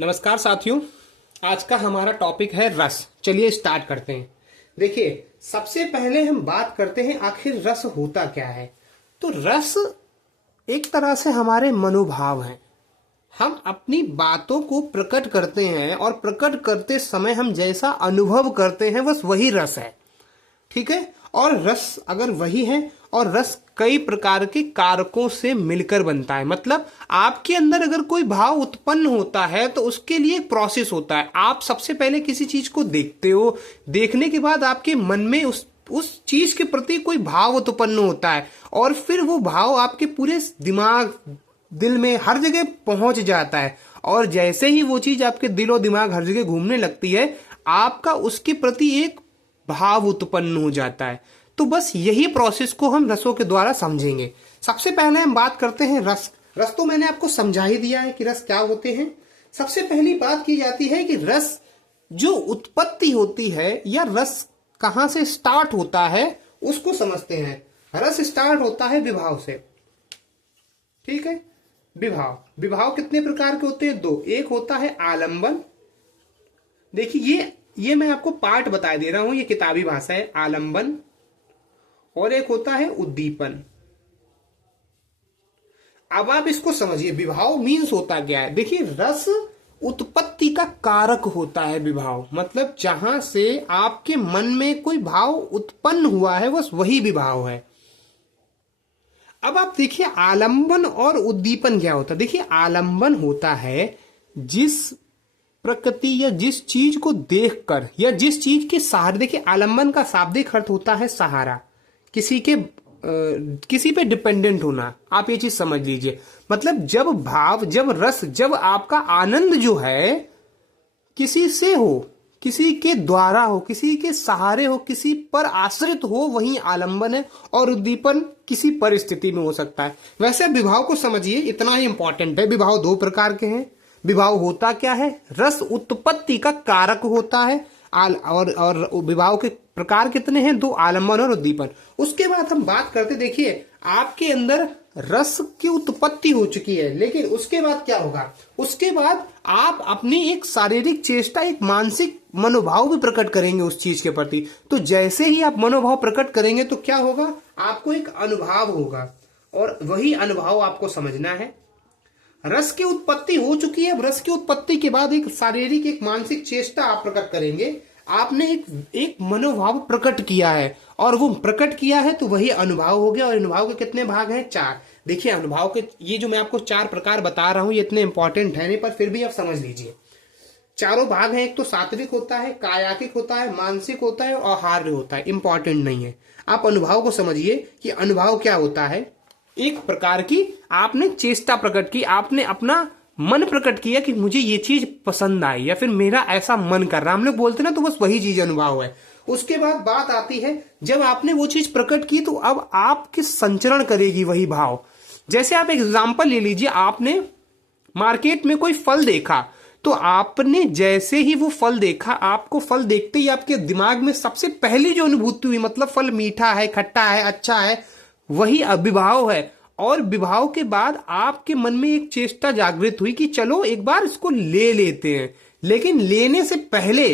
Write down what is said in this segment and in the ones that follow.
नमस्कार साथियों। आज का हमारा टॉपिक है रस। चलिए स्टार्ट करते हैं। देखिए, सबसे पहले हम बात करते हैं आखिर रस होता क्या है। तो रस एक तरह से हमारे मनोभाव हैं। हम अपनी बातों को प्रकट करते हैं और प्रकट करते समय हम जैसा अनुभव करते हैं बस वही रस है। ठीक है। और रस अगर वही है, और रस कई प्रकार के कारकों से मिलकर बनता है। मतलब आपके अंदर अगर कोई भाव उत्पन्न होता है तो उसके लिए एक प्रोसेस होता है। आप सबसे पहले किसी चीज को देखते हो, देखने के बाद आपके मन में उस चीज के प्रति कोई भाव उत्पन्न होता है, और फिर वो भाव आपके पूरे दिमाग दिल में हर जगह पहुंच जाता है। और जैसे ही वो चीज आपके दिल और दिमाग हर जगह घूमने लगती है, आपका उसके प्रति एक भाव उत्पन्न हो जाता है। तो बस यही प्रोसेस को हम रसों के द्वारा समझेंगे। सबसे पहले हम बात करते हैं रस। रस तो मैंने आपको समझा ही दिया है कि रस क्या होते हैं। सबसे पहली बात की जाती है कि रस जो उत्पत्ति होती है या रस कहां से स्टार्ट होता है उसको समझते हैं। रस स्टार्ट होता है विभाव से। ठीक है। विभाव कितने प्रकार के होते हैं? दो। एक होता है आलंबन। देखिए, ये मैं आपको पार्ट बता दे रहा हूं, ये किताबी भाषा है। आलंबन। और एक होता है उद्दीपन। अब आप इसको समझिए, विभाव मीन्स होता क्या है। देखिए, रस उत्पत्ति का कारक होता है। विभाव मतलब जहां से आपके मन में कोई भाव उत्पन्न हुआ है बस वही विभाव है। अब आप देखिए, आलंबन और उद्दीपन क्या होता है। देखिए, आलंबन होता है जिस प्रकृति या जिस चीज को देखकर या जिस चीज के सहारे। देखिए, आलंबन का शाब्दिक अर्थ होता है सहारा, किसी पे डिपेंडेंट होना। आप ये चीज समझ लीजिए। मतलब जब रस, जब आपका आनंद जो है किसी से हो, किसी के द्वारा हो, किसी के सहारे हो, किसी पर आश्रित हो, वही आलंबन है। और उद्दीपन किसी परिस्थिति में हो सकता है। वैसे विभाव को समझिए, इतना ही इंपॉर्टेंट है। विभाव दो प्रकार के हैं। विभाव होता क्या है? रस उत्पत्ति का कारक होता है। और विभाव के प्रकार कितने हैं? दो, आलंबन और उद्दीपन। उसके बाद हम बात करते, देखिए आपके अंदर रस की उत्पत्ति हो चुकी है, लेकिन उसके बाद क्या होगा? उसके बाद आप अपनी एक शारीरिक चेष्टा, एक मानसिक मनोभाव भी प्रकट करेंगे उस चीज के प्रति। तो जैसे ही आप मनोभाव प्रकट करेंगे तो क्या होगा? आपको एक अनुभव होगा, और वही अनुभव आपको समझना है। रस की उत्पत्ति हो चुकी है। अब रस की उत्पत्ति के बाद एक शारीरिक, एक मानसिक चेष्टा आप प्रकट करेंगे। आपने एक मनोभाव प्रकट किया है, और वो प्रकट किया है तो वही अनुभव हो गया। और अनुभव के कितने भाग हैं? चार। देखिए, अनुभव के ये जो मैं आपको चार प्रकार बता रहा हूं, ये इतने इंपॉर्टेंट है नहीं, पर फिर भी आप समझ लीजिए। चारों भाग हैं। एक तो सात्विक होता है, कायाकिक होता है, मानसिक होता है, और आहार्य होता है। इंपॉर्टेंट नहीं है। आप अनुभव को समझिए कि अनुभव क्या होता है। एक प्रकार की आपने चेष्टा प्रकट की, आपने अपना मन प्रकट किया कि मुझे ये चीज पसंद आई, या फिर मेरा ऐसा मन कर रहा। हम लोग बोलते ना, तो बस वही चीज अनुभव है। उसके बाद बात आती है, जब आपने वो चीज प्रकट की तो अब आपके संचरण करेगी वही भाव। जैसे आप एग्जाम्पल ले लीजिए, आपने मार्केट में कोई फल देखा, तो आपने जैसे ही वो फल देखा, आपको फल देखते ही आपके दिमाग में सबसे पहली जो अनुभूति हुई, मतलब फल मीठा है, खट्टा है, अच्छा है, वही विभाव है। और विभाव के बाद आपके मन में एक चेष्टा जागृत हुई कि चलो एक बार इसको ले लेते हैं। लेकिन लेने से पहले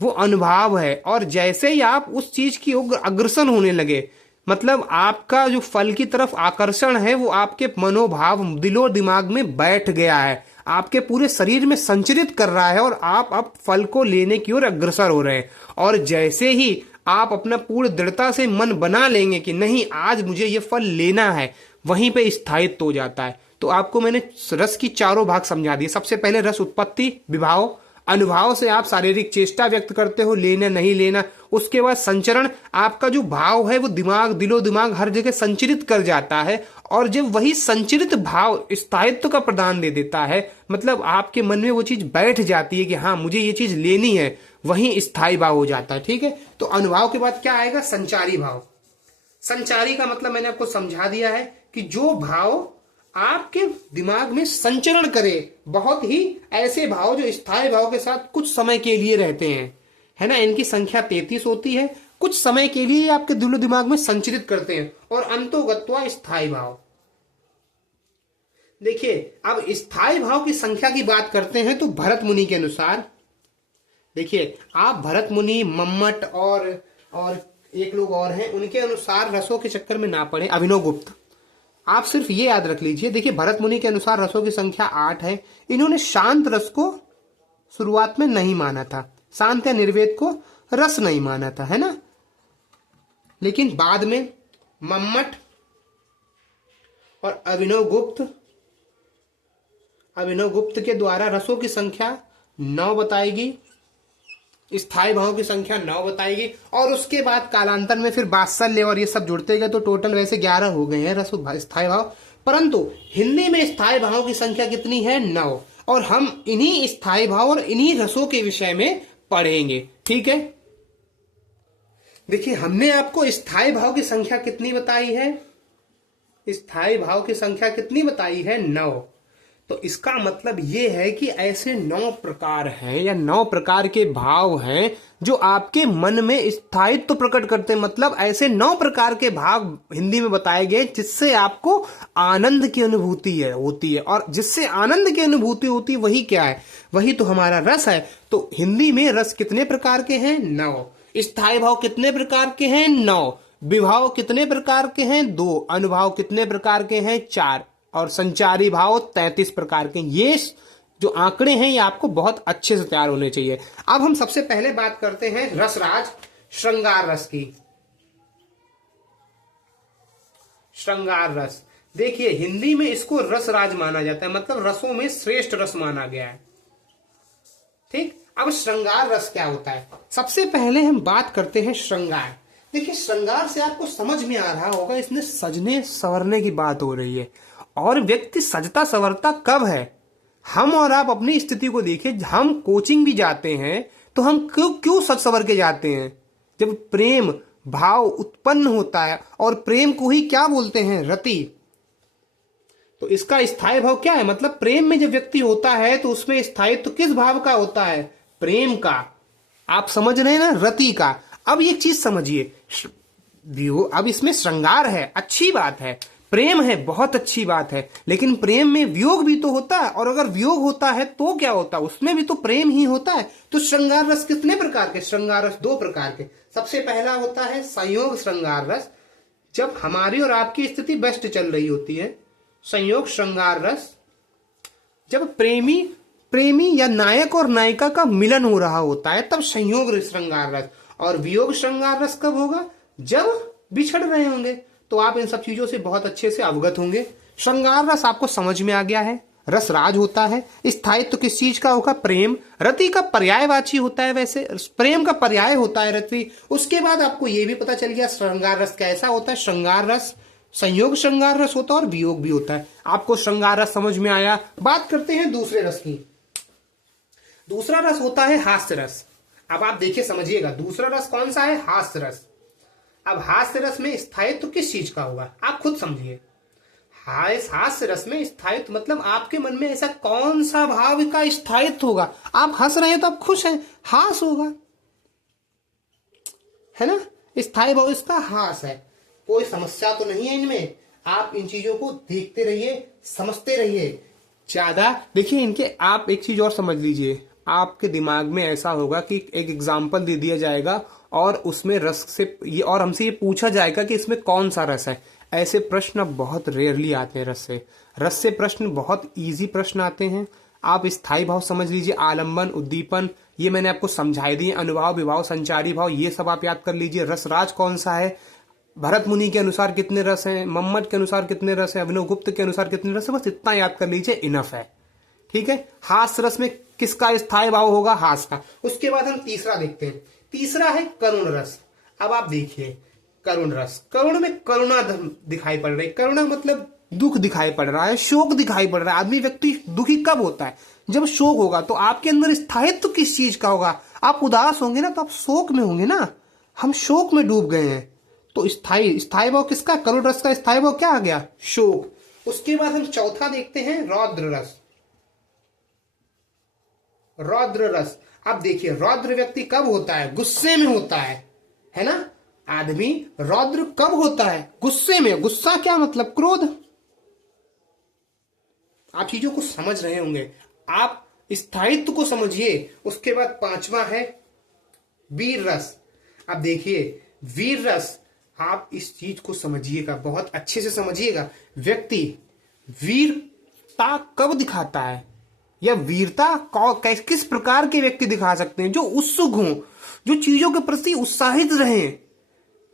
वो अनुभव है। और जैसे ही आप उस चीज की ओर अग्रसर होने लगे, मतलब आपका जो फल की तरफ आकर्षण है वो आपके मनोभाव, दिलो दिमाग में बैठ गया है, आपके पूरे शरीर में संचरित कर रहा है, और आप अब फल को लेने की ओर अग्रसर हो रहे हैं। और जैसे ही आप अपना पूर्ण दृढ़ता से मन बना लेंगे कि नहीं, आज मुझे ये फल लेना है, वहीं पे स्थायित्व हो जाता है। तो आपको मैंने रस की चारों भाग समझा दिए। सबसे पहले रस उत्पत्ति, विभाव। अनुभव से आप शारीरिक चेष्टा व्यक्त करते हो, लेना नहीं लेना। उसके बाद संचरण, आपका जो भाव है वो दिमाग, दिलो दिमाग हर जगह संचरित कर जाता है। और जब वही संचरित भाव स्थायित्व का प्रदान दे देता है, मतलब आपके मन में वो चीज बैठ जाती है कि हाँ मुझे ये चीज लेनी है, वही स्थायी भाव हो जाता है। ठीक है। तो अनुभव के बाद क्या आएगा? संचारी भाव। संचारी का मतलब मैंने आपको समझा दिया है कि जो भाव आपके दिमाग में संचरण करे, बहुत ही ऐसे भाव जो स्थायी भाव के साथ कुछ समय के लिए रहते हैं, है ना। इनकी संख्या 33 होती है। कुछ समय के लिए आपके दिलो दिमाग में संचरित करते हैं। और अंतोगत्वा स्थायी भाव। देखिए अब स्थायी भाव की संख्या की बात करते हैं तो भरत मुनि के अनुसार, देखिए आप भरत मुनि, मम्मट और एक लोग और हैं, उनके अनुसार रसों के चक्कर में ना पड़े। अभिनव गुप्त, आप सिर्फ ये याद रख लीजिए। देखिए भरत मुनि के अनुसार रसों की संख्या 8 है। इन्होंने शांत रस को शुरुआत में नहीं माना था, शांत या निर्वेद को रस नहीं माना था, है ना। लेकिन बाद में मम्मट और अभिनव गुप्त के द्वारा रसों की संख्या 9 बताएगी, स्थायी भावों की संख्या 9 बताएगी। और उसके बाद कालांतर में फिर वात्सल्य और ये सब जुड़ते गए तो टोटल वैसे 11 हो गए हैं रस स्थायी भाव। परंतु हिंदी में स्थायी भावों की संख्या कितनी है? 9। और हम इन्हीं स्थायी भाव और इन्हीं रसों के विषय में पढ़ेंगे, ठीक है। देखिए हमने आपको स्थायी भाव की संख्या कितनी बताई है? स्थायी भाव की संख्या कितनी बताई है? 9। तो इसका मतलब ये है कि ऐसे 9 प्रकार हैं या 9 प्रकार के भाव हैं जो आपके मन में स्थायित्व प्रकट करते हैं। मतलब ऐसे 9 प्रकार के भाव हिंदी में बताए गए जिससे आपको आनंद की अनुभूति होती है। और जिससे आनंद की अनुभूति होती है वही क्या है? वही तो हमारा रस है। तो हिंदी में रस कितने प्रकार के हैं? 9। स्थायी भाव कितने प्रकार के हैं? 9। विभाव कितने प्रकार के हैं? 2। अनुभाव कितने प्रकार के हैं? 4। और संचारी भाव 33 प्रकार के। ये जो आंकड़े हैं ये आपको बहुत अच्छे से तैयार होने चाहिए। अब हम सबसे पहले बात करते हैं रसराज श्रृंगार रस की। श्रृंगार रस, देखिए हिंदी में इसको रसराज माना जाता है, मतलब रसों में श्रेष्ठ रस माना गया है, ठीक। अब श्रृंगार रस क्या होता है? सबसे पहले हम बात करते हैं श्रृंगार। देखिए श्रृंगार से आपको समझ में आ रहा होगा इसमें सजने संवरने की बात हो रही है। और व्यक्ति सजता संवरता कब है? हम और आप अपनी स्थिति को देखिए, हम कोचिंग भी जाते हैं तो हम क्यों सज संवर के जाते हैं? जब प्रेम भाव उत्पन्न होता है, और प्रेम को ही क्या बोलते हैं? रति। तो इसका स्थायी भाव क्या है? मतलब प्रेम में जब व्यक्ति होता है तो उसमें स्थायित्व तो किस भाव का होता है? प्रेम का। आप समझ रहे हैं ना, रति का। अब एक चीज समझिए, अब इसमें श्रृंगार है, अच्छी बात है, प्रेम है, बहुत अच्छी बात है, लेकिन प्रेम में वियोग भी तो होता है। और अगर वियोग होता है तो क्या होता है? उसमें भी तो प्रेम ही होता है। तो श्रृंगार रस कितने प्रकार के? श्रृंगार रस 2 प्रकार के। सबसे पहला होता है संयोग श्रृंगार रस, जब हमारी और आपकी स्थिति बेस्ट चल रही होती है। संयोग श्रृंगार रस जब प्रेमी या नायक और नायिका का मिलन हो रहा होता है, तब संयोग श्रृंगार रस। और वियोग श्रृंगार रस कब होगा? जब बिछड़ रहे होंगे। तो आप इन सब चीजों से बहुत अच्छे से अवगत होंगे। श्रृंगार रस आपको समझ में आ गया है। रसराज होता है। स्थायित्व तो किस चीज का होगा? प्रेम। रति का पर्यायवाची होता है, वैसे प्रेम का पर्याय होता है रति। उसके बाद आपको यह भी पता चल गया श्रृंगार रस कैसा होता है। श्रृंगार रस संयोग श्रृंगार रस होता है और वियोग भी होता है। आपको श्रृंगार रस समझ में आया। बात करते हैं दूसरे रस की। दूसरा रस होता है हास्य रस। अब आप देखिए, समझिएगा, दूसरा रस कौन सा है? हास्य रस। अब हास्य रस में स्थायित्व किस चीज का होगा? आप खुद समझिए। हास्य रस में स्थायित्व मतलब आपके मन में ऐसा कौन सा भाव का स्थायित्व होगा? आप हंस रहे हैं तो आप खुश हैं, हास होगा, है ना। स्थायी भाव इसका हास है। कोई समस्या तो नहीं है इनमें। आप इन चीजों को देखते रहिए, समझते रहिए ज्यादा। देखिए इनके, आप एक चीज और समझ लीजिए, आपके दिमाग में ऐसा होगा कि एक एग्जाम्पल दे दिया जाएगा और उसमें रस से ये, और हमसे ये पूछा जाएगा कि इसमें कौन सा रस है। ऐसे प्रश्न बहुत रेयरली आते हैं रस से प्रश्न बहुत इजी प्रश्न आते हैं। आप स्थायी भाव समझ लीजिए, आलंबन, उद्दीपन, ये मैंने आपको समझाई दिए। अनुभाव, विभाव, संचारी भाव, ये सब आप याद कर लीजिए। रसराज कौन सा है? भरत मुनि के अनुसार कितने रस हैं, मम्मट के अनुसार कितने रस हैं, अभिनव गुप्त के अनुसार कितने रस है, बस इतना याद कर लीजिए, इनफ है, ठीक है। हास्य रस में किसका स्थायी भाव होगा? हास का। उसके बाद हम तीसरा देखते हैं। तीसरा है करुण रस। अब आप देखिए करुण रस, करुण में करुणा दिखाई पड़ रही। करुणा मतलब दुख दिखाई पड़ रहा है, शोक दिखाई पड़ रहा है। आदमी व्यक्ति दुखी कब होता है? जब शोक होगा। तो आपके अंदर स्थायित्व किस चीज का होगा? आप उदास होंगे ना तो आप शोक में होंगे ना। हम शोक में डूब गए हैं तो स्थायी भाव किसका? करुण रस का स्थायी भाव क्या आ गया? शोक। उसके बाद हम चौथा देखते हैं रौद्र रस। रौद्र रस, अब देखिए रौद्र व्यक्ति कब होता है? गुस्से में होता है ना। आदमी रौद्र कब होता है? गुस्से में। गुस्सा क्या मतलब? क्रोध। आप चीजों को समझ रहे होंगे, आप स्थायित्व को समझिए। उसके बाद पांचवा है वीर रस। अब देखिए वीर रस, आप इस चीज को समझिएगा, बहुत अच्छे से समझिएगा। व्यक्ति वीरता कब दिखाता है, या वीरता किस प्रकार के व्यक्ति दिखा सकते हैं? जो उत्सुक हों, जो चीजों के प्रति उत्साहित रहें।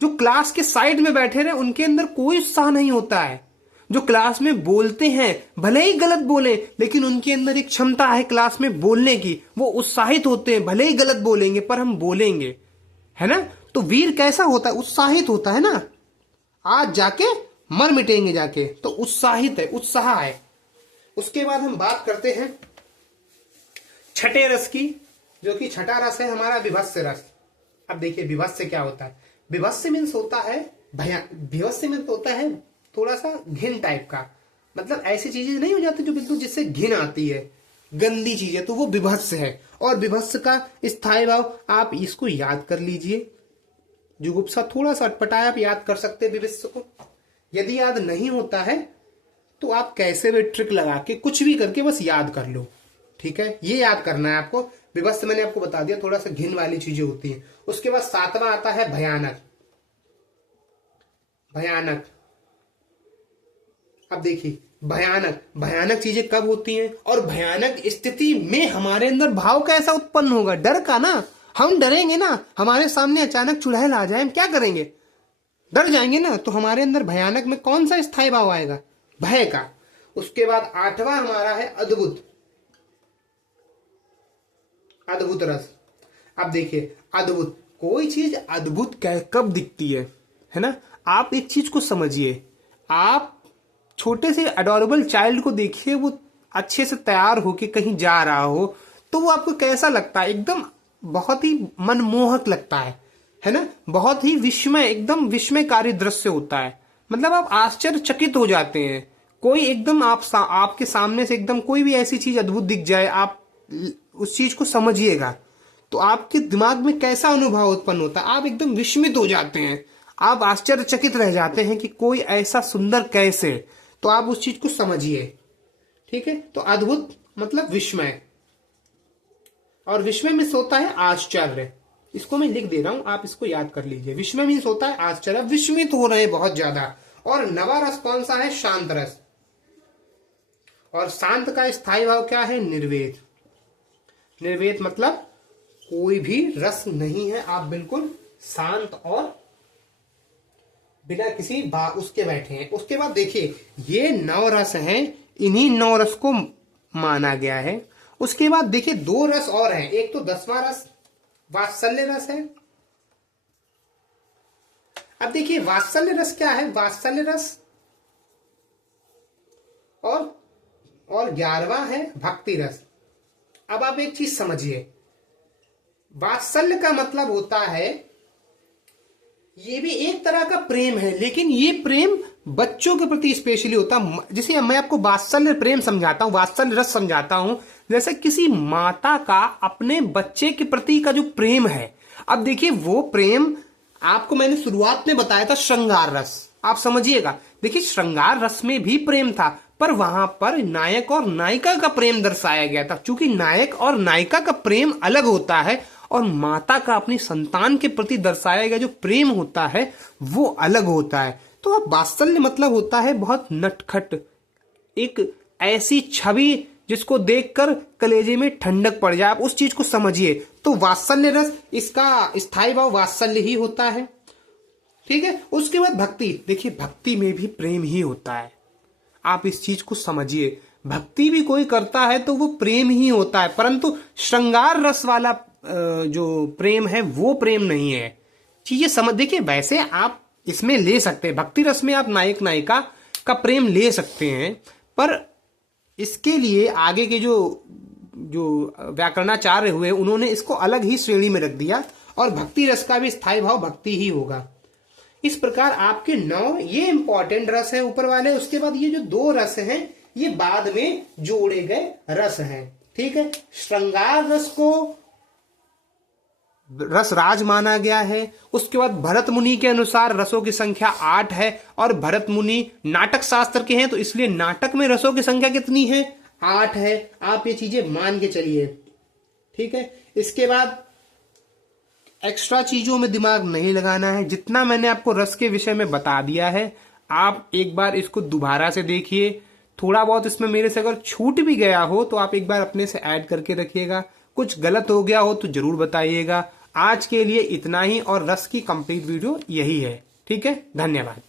जो क्लास के साइड में बैठे रहे, उनके अंदर कोई उत्साह नहीं होता है। जो क्लास में बोलते हैं, भले ही गलत बोले, लेकिन उनके अंदर एक क्षमता है क्लास में बोलने की, वो उत्साहित होते हैं। भले ही गलत बोलेंगे पर हम बोलेंगे, है ना। तो वीर कैसा होता है? उत्साहित होता है ना। आज जाके मर मिटेंगे जाके, तो उत्साहित है, उत्साह है। उसके बाद हम बात करते हैं छठे रस की, जो कि छठा रस है हमारा विभत्स रस। अब देखिए विभत्स क्या होता है? विभत्स मीन्स होता है विभत्स मीन्स होता है थोड़ा सा घिन टाइप का, मतलब ऐसी चीजें नहीं हो जाती जो बिल्कुल जिससे घिन आती है, गंदी चीजें, तो वो विभत्स है। और विभत्स का स्थायी भाव आप इसको याद कर लीजिए। जुगुप्सा थोड़ा सा अटपटाया, आप याद कर सकते हैं विभत्स को। यदि याद नहीं होता है तो आप कैसे भी ट्रिक लगा के कुछ भी करके बस याद कर लो, ठीक है। ये याद करना है आपको। विभत्स मैंने आपको बता दिया, थोड़ा सा घिन वाली चीजें होती हैं। उसके बाद सातवां आता है भयानक। भयानक, अब देखिए भयानक, भयानक चीजें कब होती हैं, और भयानक स्थिति में हमारे अंदर भाव कैसा उत्पन्न होगा? डर का ना। हम डरेंगे ना, हमारे सामने अचानक चुड़ैल आ जाए, हम क्या करेंगे? डर जाएंगे ना। तो हमारे अंदर भयानक में कौन सा स्थायी भाव आएगा? भय का। उसके बाद आठवां हमारा है अद्भुत। अद्भुत रस। अब देखिए अद्भुत, कोई चीज अद्भुत कब दिखती है ना। आप एक चीज को समझिए, आप छोटे से अडोरेबल चाइल्ड को देखिए, वो अच्छे से तैयार होके कहीं जा रहा हो, तो वो आपको कैसा लगता है? एकदम बहुत ही मनमोहक लगता है ना। बहुत ही विस्मय, एकदम विस्मयकारी दृश्य होता है। मतलब आप आश्चर्यचकित हो जाते हैं। कोई एकदम आपके सामने से एकदम कोई भी ऐसी चीज अद्भुत दिख जाए, आप उस चीज को समझिएगा तो आपके दिमाग में कैसा अनुभव उत्पन्न होता है? आप एकदम विस्मित हो जाते हैं, आप आश्चर्यचकित रह जाते हैं कि कोई ऐसा सुंदर कैसे। तो आप उस चीज को समझिए, ठीक है। तो अद्भुत मतलब विस्मय, और विस्मय में होता है आश्चर्य। इसको मैं लिख दे रहा हूं, आप इसको याद कर लीजिए। विस्मय मीन्स होता है आश्चर्य, विस्मित हो रहे हैं बहुत ज्यादा। और नवा रस कौन सा है? शांत रस। और शांत का स्थायी भाव क्या है? निर्वेद। निर्वेद मतलब कोई भी रस नहीं है, आप बिल्कुल शांत और बिना किसी उसके बैठे हैं। उसके बाद देखिए ये 9 रस हैं, इन्हीं 9 रस को माना गया है। उसके बाद देखिए 2 रस और हैं। एक तो 10वां रस वात्सल्य रस है। अब देखिए वात्सल्य रस क्या है? वात्सल्य रस और 11वां है भक्ति रस। अब आप एक चीज समझिए, वात्सल्य का मतलब होता है, ये भी एक तरह का प्रेम है, लेकिन ये प्रेम बच्चों के प्रति स्पेशली होता है। जिसे मैं आपको वात्सल्य प्रेम समझाता हूं, वात्सल्य रस समझाता हूं, जैसे किसी माता का अपने बच्चे के प्रति का जो प्रेम है। अब देखिए वो प्रेम आपको मैंने शुरुआत में बताया था श्रृंगार रस, आप समझिएगा। देखिए श्रृंगार रस में भी प्रेम था, पर वहां पर नायक और नायिका का प्रेम दर्शाया गया था। क्योंकि नायक और नायिका का प्रेम अलग होता है, और माता का अपनी संतान के प्रति दर्शाया गया जो प्रेम होता है वो अलग होता है। तो अब वात्सल्य मतलब होता है बहुत नटखट, एक ऐसी छवि जिसको देखकर कलेजे में ठंडक पड़ जाए, आप उस चीज को समझिए। तो वात्सल्य रस, इसका स्थायी भाव वात्सल्य ही होता है, ठीक है। उसके बाद भक्ति। देखिए भक्ति में भी प्रेम ही होता है, आप इस चीज को समझिए। भक्ति भी कोई करता है तो वो प्रेम ही होता है, परंतु श्रृंगार रस वाला जो प्रेम है वो प्रेम नहीं है। चीजें समझ, देखिए वैसे आप इसमें ले सकते हैं, भक्ति रस में आप नायक नायिका का प्रेम ले सकते हैं, पर इसके लिए आगे के जो व्याकरणाचार्य हुए उन्होंने इसको अलग ही श्रेणी में रख दिया, और भक्ति रस का भी स्थायी भाव भक्ति ही होगा। इस प्रकार आपके 9 ये इंपॉर्टेंट रस है ऊपर वाले। उसके बाद ये जो 2 रस हैं ये बाद में जोड़े गए रस हैं, ठीक है। श्रृंगार रस को रस राज माना गया है। उसके बाद भरत मुनि के अनुसार रसों की संख्या 8 है, और भरत मुनि नाटक शास्त्र के हैं तो इसलिए नाटक में रसों की संख्या कितनी है, 8 है। आप ये चीजें मान के चलिए, ठीक है। इसके बाद एक्स्ट्रा चीजों में दिमाग नहीं लगाना है, जितना मैंने आपको रस के विषय में बता दिया है आप एक बार इसको दोबारा से देखिए। थोड़ा बहुत इसमें मेरे से अगर छूट भी गया हो तो आप एक बार अपने से ऐड करके रखिएगा, कुछ गलत हो गया हो तो जरूर बताइएगा। आज के लिए इतना ही, और रस की कंप्लीट वीडियो यही है, ठीक है। धन्यवाद।